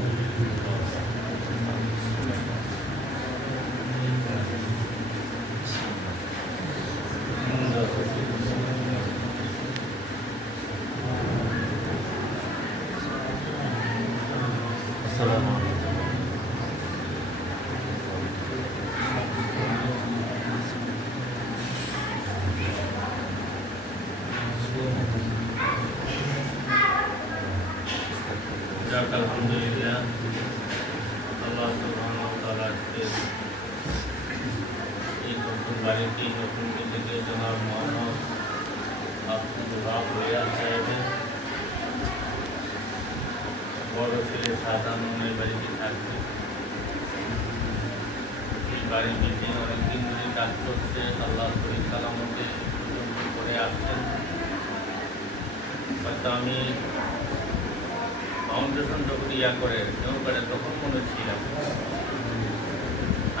people. এই নতুন বাড়িটি নতুন বিল্ডিংয়ে জনাব মোহাম্মদ আব্দুল ওয়াহাব রিয়াদ সাহেবের বড় এই বাড়িতে থাকবে এই বাড়ির অনেকদিন ধরে কাজ করছে আল্লাহ শরীর পর্যন্ত করে আসছেন আমি ফাউন্ডেশন যখন ইয়া করে যখন করে তখন মনে ছিলাম।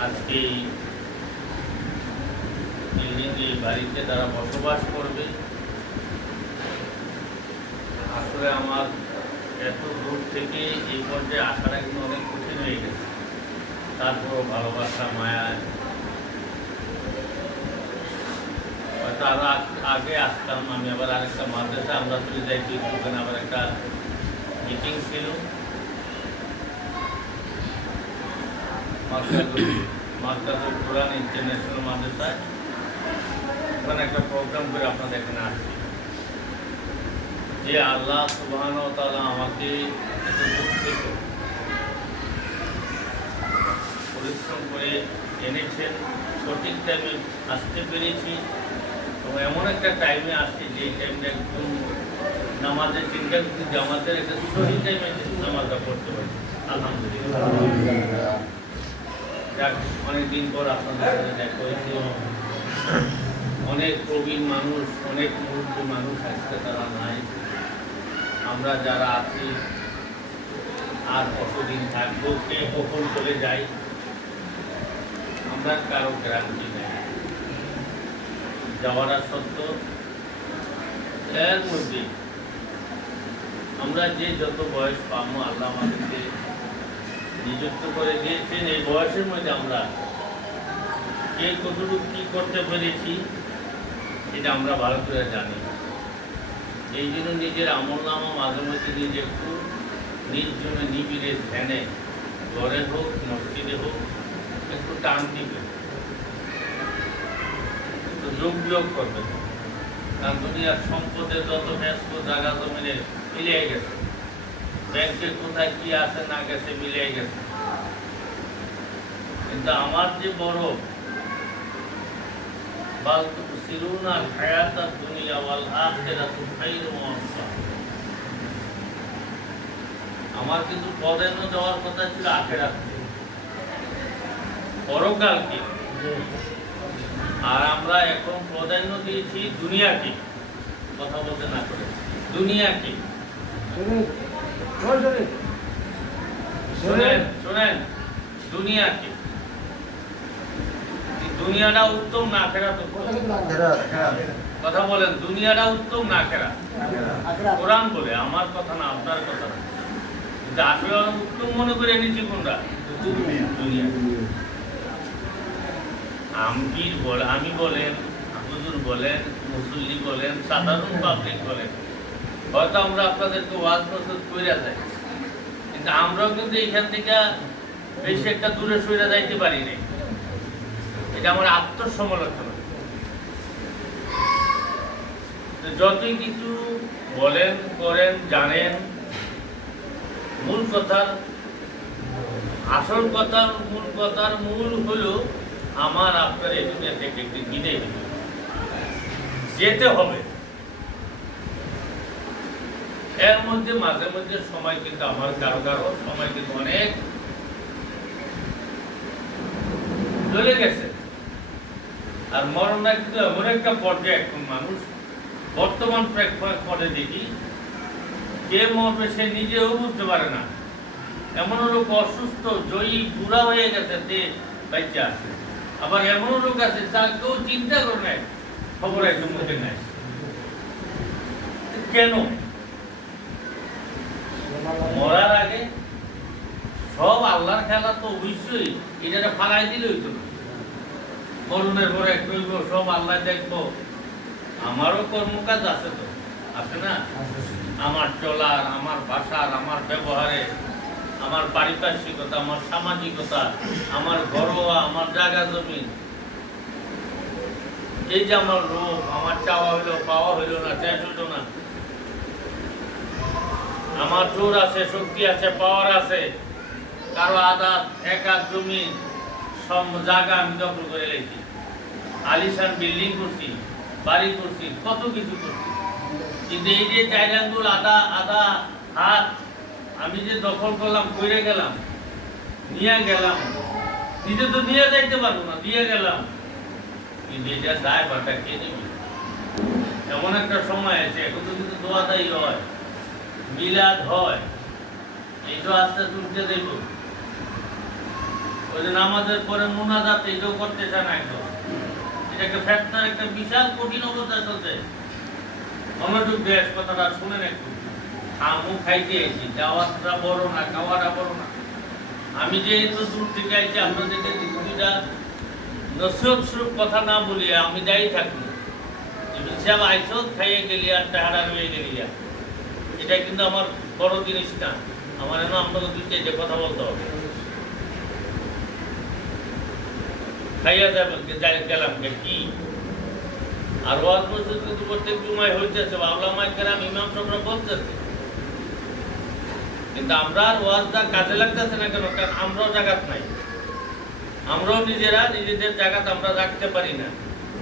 আজকে এই বাড়িতে তারা বসবাস করবে। আসলে আমার এত দূর থেকে এই পর্যায়ে আসাটা কিন্তু অনেক কঠিন হয়ে গেছে। তারপরও ভালোবাসা, মায়া। হয়তো আরও আগে আসতাম, আমি আবার আরেকটা মাদ্রাসা আমরা চলে যাইছি ওখানে আবার একটা মিটিং ছিল মাদ্রাসুল কোরআন ইন্টারন্যাশনাল মাদ্রাসায়। ওখানে একটা প্রোগ্রাম করে আপনাদের এখানে আসছি। যে আল্লাহ সুবহান তাআলা আমাকে পরিশ্রম করে এনেছেন। সঠিক টাইমে আসতে পেরেছি। এবং এমন একটা টাইমে আসছি যে টাইমটা একদম নামাজের চিন্তা করছি, জামাতের একটা সহি টাইমে নামাজটা পড়তে পারি। আলহামদুলিল্লাহ। অনেকদিন পর আপনাদের অনেক প্রবীণ মানুষ, অনেক মুরব্বী মানুষ আজকে তারা নাই। আমরা যারা আছি, আর কতদিন থাকব, কে কখন চলে যাই, আমরা কারও গ্যারান্টি নেই। যাওয়ার সত্য। এর মধ্যে আমরা যে যত বয়স পাবো, আল্লাহ আমাদেরকে নিযুক্ত করে দিয়েছেন। এই বয়সের মধ্যে আমরা কে কতটুকু কি করতে পেরেছি, এটা আমরা ভালো করে জানি। এই জন্য নিজের আমল নামা মাঝে মধ্যে নিজে একটু নিজ জন্য নিবিড়ে ধ্যানে ঘরে হোক, মসজিদে হোক, একটু টান দিবে যোগ বিয়োগ করবে কারণ দুনিয়ার সম্পদের যত জায়গা জমিনে মিলিয়ে গেছে। ব্যাংকে কোথায় কি আছে না গেছে মিলিয়ে গেছে। কিন্তু আমার যে বড় আমার কিন্তু প্রাধান্য দেওয়ার কথা ছিল আখেরাত। পরকালকে। আর আমরা এখন প্রাধান্য দিয়েছি দুনিয়াকে। কথা বলতে না করে। দুনিয়াকে। শোনেন শোনেন দুনিয়াকে। দুনিয়াটা উত্তম না ফেরা তো কথা বলেন দুনিয়াটা উত্তম না ফেরা। কোরআন বলে আমার কথা না আপনার কথা না। কিন্তু আসলে উত্তম মনে করে নিচ্ছি কোনটা? দুনিয়া। আমির বলে আমি বলেন হুজুর বলেন, মুসল্লি বলেন, সাধারণ পাবলিক বলেন। হয়তো আমরা আপনাদেরকে ওয়াজ প্রস্তুত করে যাই। কিন্তু আমরাও কিন্তু এখান থেকে বেশি একটা দূরে সরে যাইতে পারি নাই। এটা আমার আত্মসমালোচনা। যতই কিছু বলেন, করেন, জানেন, মূল কথার আসল কথার মূল কথার মূল হলো আমার আপনার এই দুনিয়া থেকে একদিন বিদায় যেতে হবে। এর মধ্যে মাঝে মধ্যে সময় কিন্তু আমার কারও কারও, সময় কিন্তু অনেক। চলে গেছে। আর মরণটা কিন্তু এমন একটা পর্যায়ে এখন মানুষ বর্তমান প্রেক্ষাপটে দেখি কে মরবে সে নিজেও বুঝতে পারে না। এমন লোক অসুস্থ, জয়ী, বুড়া হয়ে গেছে, যে বাচ্চা আছে। আবার এমন লোক আছে তা কেউ চিন্তা করে নাই খবর একদম মুখে নাই। কেন? মরার আগে সব আল্লাহর খেলা তো অবশ্যই এটা ফালাই দিলে হইতো না। মরণের পরে কইব সব আল্লাহ দেখব। আমারও কর্মকাজ আছে তো আছে না? আমার চলার আমার ভাষার আমার ব্যবহারে আমার পারিপার্শ্বিকতা, আমার সামাজিকতা, আমার ঘরোয়া, আমার জায়গা জমি এই যে আমার রোগ, আমার চাওয়া হইল, পাওয়া হইল না, শেষ হইল না। আমার জোর আছে, শক্তি আছে পাওয়ার আছে। কারও আদাত, এক আধ জমি সব জায়গা আমি দখল করে রেখেছি। আলিশান বিল্ডিং করছি, বাড়ি করছি, কত কিছু করছি। কিন্তু এই যে চার আঙ্গুল আদা আদা, হাত আমি যে দখল করলাম, কইরে গেলাম, নিয়ে গেলাম, নিজে তো নিয়ে যাইতে পারব না, দিয়ে গেলাম। কিন্তু এটা দায় বাটা কে নেবে? এমন একটা সময় আছে, এখন তো কিন্তু দোয়াদাই হয়, মিলাদ হয়, এই তো আস্তে তুলতে দেব। ওই যে নামাজের পরে মোনাজাত এইটাও করতে চান একদম। এটা একটা ফেতনার একটা বিশাল কঠিন অবস্থা চলছে। মনোযোগ দেশ, কথাটা শুনেন একটু। আমু খাইতে এসেছি। যাওয়াটা বড় না, খাওয়াটা বড় না। আমি যে দূর থেকে আইছি, আপনাদেরকে কথা না আমি দায়ী থাকি। হিসাব খাইয়ে গেলি আর টাহারা রয়ে গেলি এটা কিন্তু আমার বড় জিনিস না আমার এনে আপনাকে দুইটা যে কথা বলতে হবে। খাইয়া যাবেন যাই গেলাম কি? আর ওয়াজ মসজিদ কিন্তু প্রত্যেক হইতেছে। বাবলামাই কেরাম ইমাম সাহেবরা বলতেছে। কিন্তু আমরা আর ওয়াজটা কাজে লাগতেছে না কেন? কারণ আমরাও জাগাত নাই। আমরাও নিজেরা নিজেদের জায়গাতে আমরা রাখতে পারি না।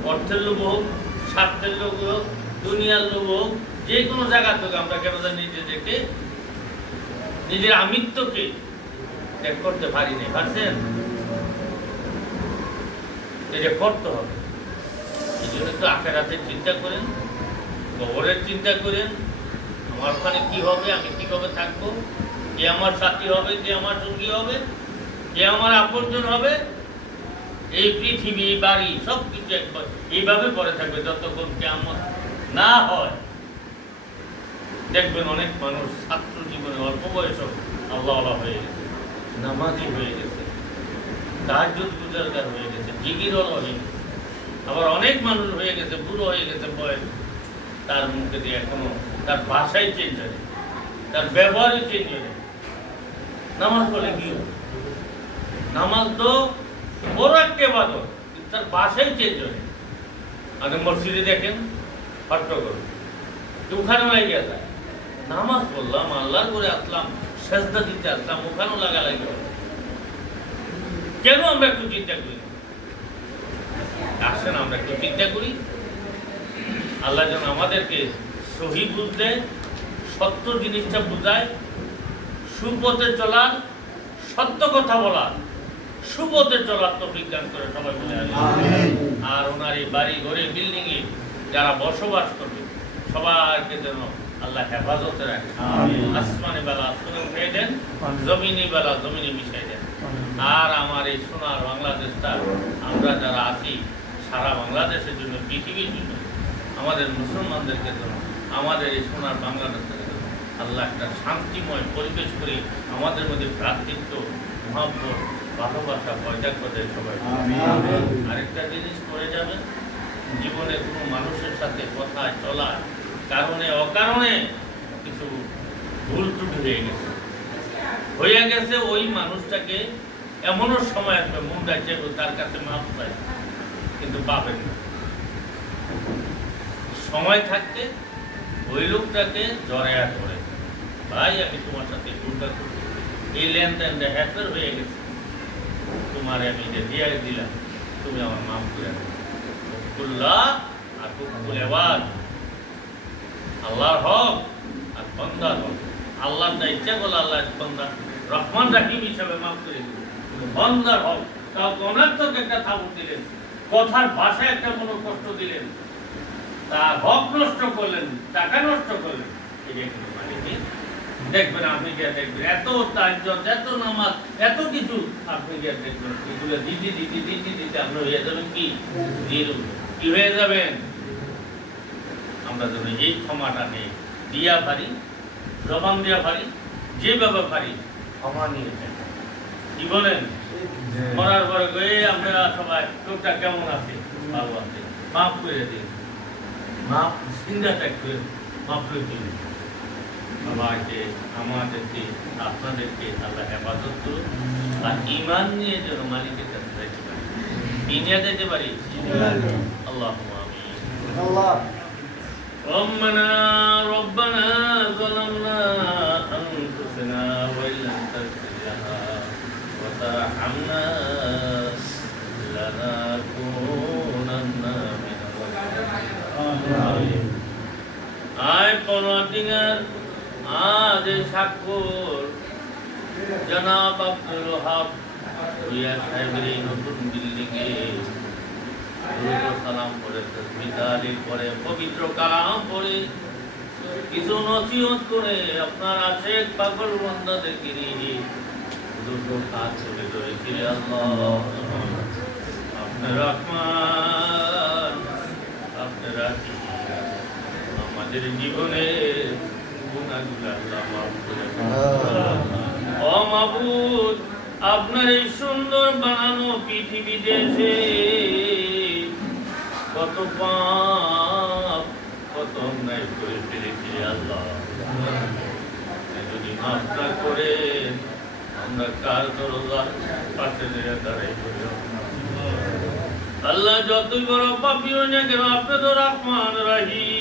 অর্থের লোভ হোক, স্বার্থের লোভ হোক, দুনিয়ার লোভ হোক, যে কোনো জায়গা থেকে আমরা কেন নিজেদেরকে, নিজের আমিত্বকে ত্যাগ করতে পারি না। পারছেন? এটা করতে হবে। এই জন্য একটু আখেরাতের চিন্তা করেন কবরের চিন্তা করেন আমার ওখানে কি হবে, আমি কীভাবে থাকব কে আমার সাথী হবে কে আমার সঙ্গী হবে কে আমার আপনজন হবে, এই পৃথিবী, এই বাড়ি সব কিছু একবার এইভাবে পড়ে থাকবে যতক্ষণ কেমন না হয়। দেখবেন অনেক মানুষ ছাত্র জীবনে অল্প বয়সে আল্লাহ হয়ে গেছে, নামাজি হয়ে গেছে তাহাজুদ গুজারগার হয়ে গেছে জিগির হয়ে গেছে, আবার অনেক মানুষ হয়ে গেছে, বুড়ো হয়ে গেছে বয়স, তার মুখে দিয়ে এখনও তার ভাষাই চেঞ্জ হয় তার ব্যবহারই চেঞ্জ হয় নামাজ বলে কি নামাজ তো বড় একটা বাদর কিন্তু তার ভাষাই চেঞ্জ হয় আগে মসজিদে দেখেন হট্টগোল ওখানে লাগিয়ে যায় নামাজ পড়লাম, আল্লাহর করে আসলাম, সেজদা দিতে আসলাম ওখানেও লাগা লাগে কেন আমরা একটু চিন্তা করি? আসেন, আমরা একটু চিন্তা করি। আল্লাহ যেন আমাদেরকে সহি বুঝতে সত্য জিনিসটা বোঝায় সুপথে চলার সত্য কথা বলার সুপথে চলার তো বিজ্ঞান করে সবাই বলে। আর ওনার এই বাড়ি ঘরে বিল্ডিং এ যারা বসবাস করবে সবাইকে যেন আল্লাহ হেফাজতে রাখে। আসমানি বেলা আসমানে উঠে দেন জমিনি বেলা জমিনে মিশাই দেন। আর আমার এই সোনার বাংলাদেশটা আমরা যারা আছি সারা বাংলাদেশের জন্য পৃথিবীর জন্য আমাদের মুসলমানদেরকে জন্য আমাদের এই সোনার বাংলাদেশের জন্য আল্লাহ একটা শান্তিময় পরিবেশ করে আমাদের মধ্যে ভ্রাতৃত্ব মহাব্বত ভালোবাসা পয়দা করে সবাই। আরেকটা জিনিস করে যাবেন জীবনে কোনো মানুষের সাথে কথা চলা কারণে অকারণে কিছু ভুল ত্রুটি হয়ে গেছে। হয়ে গেছে ওই মানুষটাকে এমনও সময় আসবে মুন্ডা চেপে তার কাছে মাফ পায় কিন্তু পাবেন না। সময় থাকতে ওই লোকটাকে জড়ায়া ধরে। ভাই, আমি তোমার সাথে ভুলটা করছি। এই লেনদেনটা হ্যাপের হয়ে গেছে। তোমার আমি যে দিয়ে দিলাম, তুমি আমার মাফ করে আর হুকুল আল্লাহর হক আর বন্দার হক। আল্লাহর যা ইচ্ছা করলে আল্লাহ বন্দা রহমান রাহিম হিসাবে মাফ করে বন্দার হক, তাও অনার্থক একটা থাবুক দিলেন। কথার ভাষায় একটা মনো কষ্ট দিলেন। তার হক নষ্ট করলেন টাকা নষ্ট করলেন। দেখবেন আপনি গিয়ে দেখবেন এত এত নামাজ এত কিছু আপনি গিয়ে দেখবেন। এগুলো দিতে দিতে দিতে দিতে আপনি হয়ে যাবেন কি? কি হয়ে যাবেন? আমরা যেন এই ক্ষমাটা নেই। দিয়া পারি জবান দেওয়া পারি যেভাবে পারি ক্ষমা নিয়ে কি বলেন? মরার পরে আপনারা সবাই লোকটা কেমন আছে? ভালো আছে। মাফ করে দিন। মা চিন্তা থাকবে আমাকে আমাদেরকে আপনাদেরকে আল্লাহ হেফাজত করুন আর ইমান নিয়ে যেন মালিকের কাছে যাইতে পারি। ইন্ডিয়া যেতে পারি? আল্লাহ আমিন। আল্লাহ। পরে পবিত্র কালাম পড়ে কিছু নসিহত করে আপনার আশেক পাগল দুটো কাজ আপনার আপনার। আপনার এই সুন্দর বানানো পৃথিবীতে এসে কত পাপ, কত অন্যায় করে ফেলেছি আল্লাহ। যদি মাফ করে, আমরা কার দরজার পাশে আল্লাহ যতই বড় পাপি হই না কেন আপনি তো রহমান রাহিম আপনার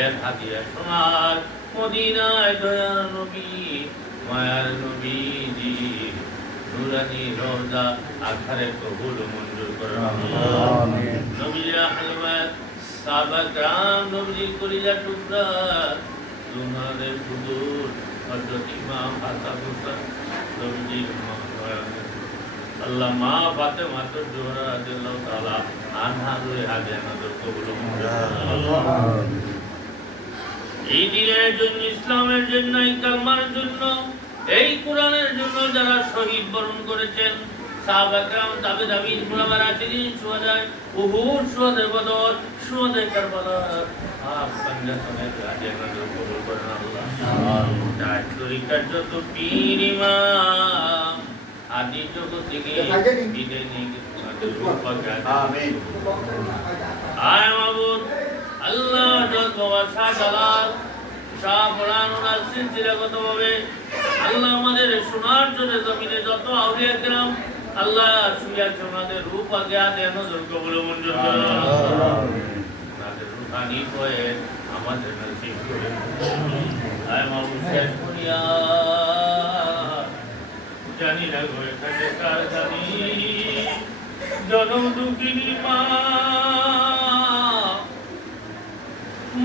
এর হাতিয়া সোনার মদিনায় দয়ার নবী মায়ার নবীজি নুরানি রওজা আখারে কবুল মঞ্জুর করে আমিন। নবীরা হালমাত সাহাবা গ্রাম নবী কলিজা টুকরা তোমাদের হুজুর হযরত ইমাম হাসান হুসাইন নবীজির মা আল্লাহ মা ফাতেমা তো জোহরা রাদিয়াল্লাহু তাআলা আনহা দুই হাজার নজর কবুল মঞ্জুর করে। এই দিনের জন্য ইসলামের জন্য এই কালমার জন্য এই কোরআনের জন্য যারা শহীদ বরণ করেছেন সাহাবাকরাম তাবে দাবি গোলামার আছিলেন সুহাদায় উহুদ সুহাদে বদর সুহাদে কারবালা আপ পাঞ্জাতনের রাজে নজর কবুল করেন আল্লাহ। তার তরিকার যত পীর ইমাম আদি জগৎ থেকে বিদায় নিয়ে গেছে তাদের রূপকে আমিন। আয় মাবুদ। আল্লাহ জালাল শাহ ওনার সিলসিলাগতভাবে আল্লাহ আমাদের সোনার জন্য জমিনে যত আউলিয়া গ্রাম আল্লাহ শুয়ে রূপ আগে আগে নজর কবুল মঞ্জুর ওনাদের রুহানি হয়ে আমাদের নসিব আয় জানি না গো, এখানে কার জানি? জনম দুঃখিনী মা।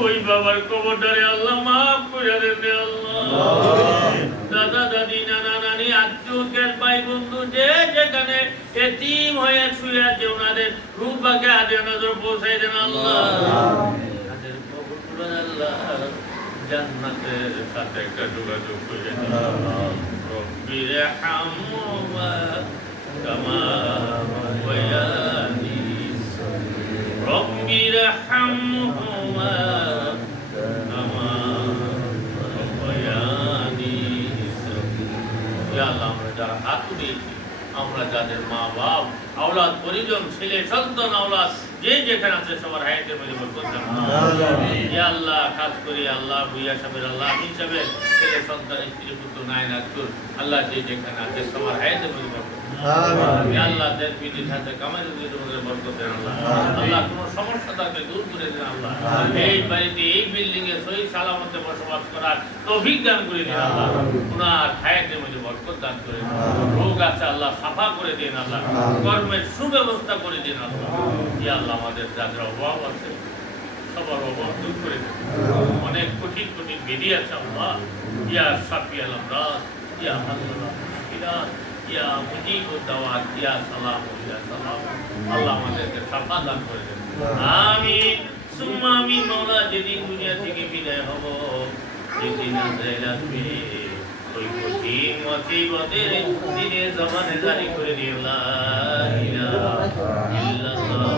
ওই বাবার কবরটারে আল্লাহ মাফ করে দেন রে আল্লাহ। দাদা দাদি নানা নানি আত্মীয় ভাই বন্ধু যে যেখানে এতিম হয়ে শুয়ে আছে ওনাদের রূপাকে আদে নজর পৌঁছাই দেন আল্লাহ। তাদের কবরগুলো আল্লাহ। জান্নাতের সাথে একটা যোগাযোগ করে রব্বির হামহুমা কামা রব্বির হামহুমা ইয়া ছেলে সন্তান আওলাদ যে যেখানে আছে সবার হায়াতের মধ্যে ইয়া আল্লাহ করি আল্লাহ ভুইয়া সাহেবের আল্লাহ সাহেবের ছেলে সন্তান আল্লাহ যে যেখানে আছে সবার হায়াতের মধ্যে বরকত দান। আমিন। আল্লাহ দেশ বিদেশ হাতে কামাই রুজির মধ্যে বরকত দেন আল্লাহ। আল্লাহ কোনো সমস্যা থাকলে দূর করে দেন আল্লাহ। এই বাড়িতে এই বিল্ডিং এ সহি সালামতে বসবাস করার তৌফিক দান করে দিন আল্লাহ। ওনার হায়াতের মধ্যে বরকত দান করে দিন রোগ আছে আল্লাহ সাফা করে দিন আল্লাহ। কর্মের সুব্যবস্থা করে দিন আল্লাহ। ইয়া আল্লাহ আমাদের যাদের অভাব আছে সবার অভাব দূর করে দিন। অনেক কঠিন কঠিন বেদি আছে আল্লাহ। ইয়া সাফি আলমরা ইয়া আল্লাহ ইয়া মুজিব দাওয়াত ইয়া সালাম ইয়া, সালাম। আল্লাহ আমাদেরকে সাফা দান করে দেন। আমিন। সুম্মা আমিন, মাওলা, যেদিন দুনিয়া থেকে বিদায় হব, যেদিন আজরাইল আসবে ওই কঠিন মুসিবতের দিনে জমানে জারি করে দিও লা ইলাহা ইল্লাল্লাহ